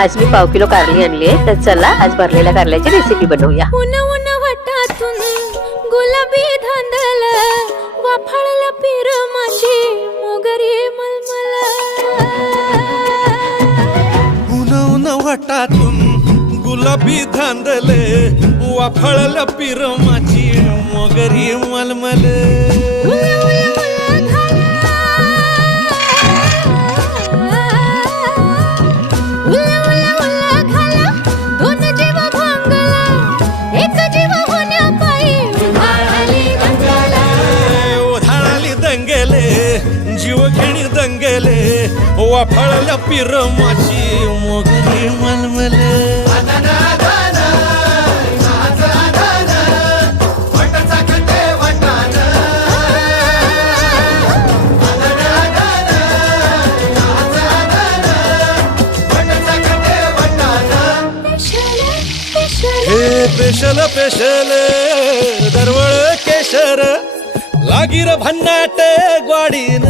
आज मी पाव किलो कारली आणली आहे, तर चला आज भरलेल्या कारल्याची रेसिपी बनवूया. उन उन वटातून गुलाबी धांदल वाफाळला पिर माझी मोगरी मलमल. उन उन वटातून गुलाबी धांदले वाफाळला पिर माझी मोगरी मलमल. जीव घेणी दंगेले वाफाळल्या पिर माझी मोगरी मलमल. हे पेशल पेशल दरवळ केशर लागीर भन्नाट ग्वाडीन